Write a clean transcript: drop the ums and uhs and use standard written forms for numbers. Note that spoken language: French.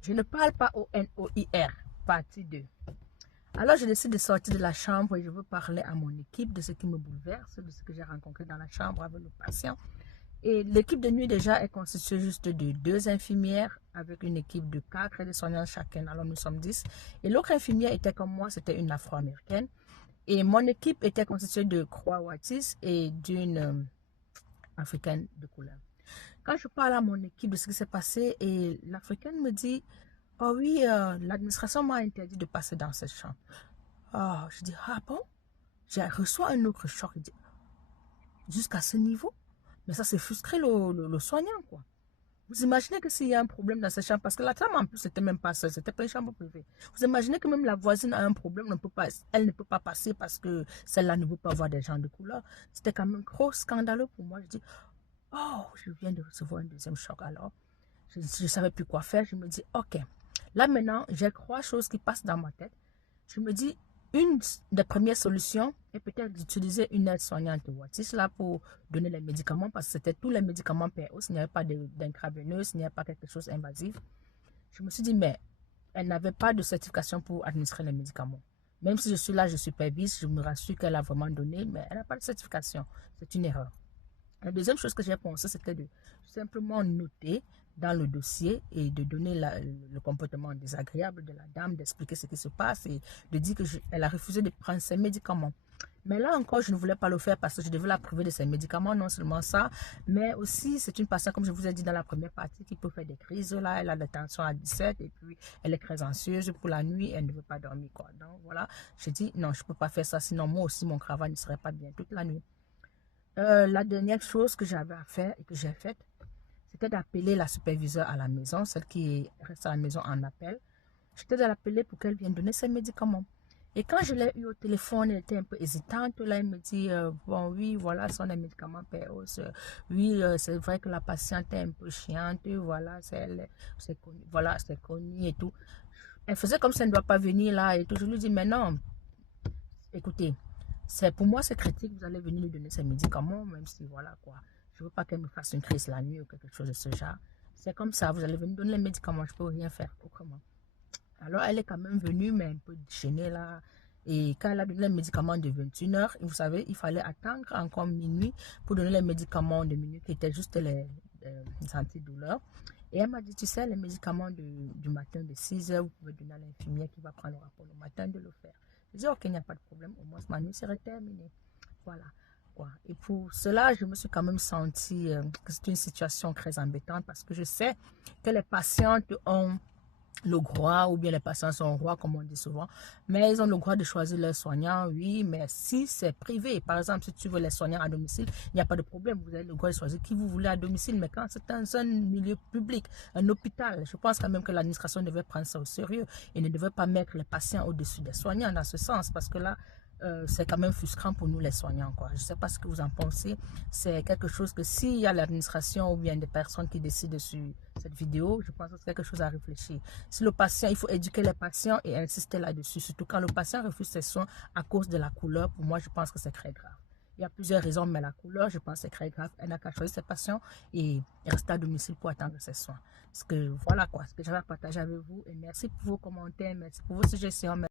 Je ne parle pas au NOIR, partie 2. Alors, je décide de sortir de la chambre et je veux parler à mon équipe de ce qui me bouleverse, de ce que j'ai rencontré dans la chambre avec le patient. Et l'équipe de nuit déjà est constituée juste de 2 infirmières avec une équipe de 4 aides-soignantes chacun. Alors, nous sommes 10. Et l'autre infirmière était comme moi, c'était une afro-américaine. Et mon équipe était constituée de Croix-Wattis et d'une africaine de couleur. Quand je parle à mon équipe de ce qui s'est passé, et l'Africaine me dit, oh oui, l'administration m'a interdit de passer dans cette chambre. Oh, je dis, ah bon? J'ai reçu un autre choc. Jusqu'à ce niveau? Mais ça, c'est frustrer le soignant, quoi. Vous imaginez que s'il y a un problème dans cette chambre, parce que la femme en plus, c'était même pas seule, c'était pas une chambre privée. Vous imaginez que même la voisine a un problème, elle ne peut pas passer parce que celle-là ne veut pas voir des gens de couleur. C'était quand même trop scandaleux pour moi. Je dis, oh, je viens de recevoir un deuxième choc alors. Je ne savais plus quoi faire. Je me dis, ok, là maintenant, j'ai 3 choses qui passent dans ma tête. Je me dis, une des premières solutions est peut-être d'utiliser une aide-soignante Wattis là pour donner les médicaments parce que c'était tous les médicaments PO, il n'y avait pas d'intraveineuse, il n'y avait pas quelque chose d'invasif. Je me suis dit, mais elle n'avait pas de certification pour administrer les médicaments. Même si je suis là, je supervise, je me rassure qu'elle a vraiment donné, mais elle n'a pas de certification. C'est une erreur. La deuxième chose que j'ai pensé, c'était de simplement noter dans le dossier et de donner le comportement désagréable de la dame, d'expliquer ce qui se passe et de dire qu'elle a refusé de prendre ses médicaments. Mais là encore, je ne voulais pas le faire parce que je devais la priver de ses médicaments, non seulement ça, mais aussi c'est une patiente, comme je vous ai dit dans la première partie, qui peut faire des crises. Là, elle a la tension à 17 et puis elle est très anxieuse pour la nuit, elle ne veut pas dormir, quoi. Donc voilà, j'ai dit non, je ne peux pas faire ça, sinon moi aussi mon travail ne serait pas bien toute la nuit. La dernière chose que j'avais à faire et que j'ai faite, c'était d'appeler la superviseure à la maison, celle qui reste à la maison en appel. J'étais de l'appeler pour qu'elle vienne donner ses médicaments. Et quand je l'ai eu au téléphone, elle était un peu hésitante. Là, elle me dit, bon, oui, voilà, ce sont des médicaments POS. Oui, c'est vrai que la patiente est un peu chiante. Voilà, c'est connu et tout. Elle faisait comme si elle ne doit pas venir là et tout. Je lui dis, mais non, écoutez, pour moi c'est critique, vous allez venir lui donner ses médicaments, même si voilà quoi. Je veux pas qu'elle me fasse une crise la nuit ou quelque chose de ce genre. C'est comme ça, vous allez venir donner les médicaments, je peux rien faire autrement. Alors elle est quand même venue, mais un peu gênée là. Et quand elle a donné les médicaments de 21h, vous savez, il fallait attendre encore minuit pour donner les médicaments de minuit qui étaient juste les antidouleurs. Et elle m'a dit, tu sais, les médicaments du matin de 6h, vous pouvez donner à l'infirmière qui va prendre le rapport le matin de le faire. Je dis, ok, il n'y a pas de problème, au moins ma nuit serait terminée. Voilà. Quoi. Et pour cela, je me suis quand même sentie que c'est une situation très embêtante parce que je sais que les patientes ont le droit, ou bien les patients sont rois, comme on dit souvent, mais ils ont le droit de choisir leurs soignants, oui, mais si c'est privé, par exemple, si tu veux les soignants à domicile, il n'y a pas de problème, vous avez le droit de choisir qui vous voulez à domicile, mais quand c'est dans un milieu public, un hôpital, je pense quand même que l'administration devait prendre ça au sérieux et ne devait pas mettre les patients au-dessus des soignants dans ce sens, parce que là, c'est quand même frustrant pour nous les soignants, quoi. Je ne sais pas ce que vous en pensez. C'est quelque chose que s'il y a l'administration ou bien des personnes qui décident sur cette vidéo, je pense que c'est quelque chose à réfléchir. Si le patient, il faut éduquer les patients et insister là-dessus, surtout quand le patient refuse ses soins à cause de la couleur. Pour moi, je pense que c'est très grave. Il y a plusieurs raisons, mais la couleur, je pense que c'est très grave. Elle n'a qu'à choisir ses patients et rester à domicile pour attendre ses soins. Voilà quoi, ce que j'avais à partager avec vous. Et merci pour vos commentaires, merci pour vos suggestions.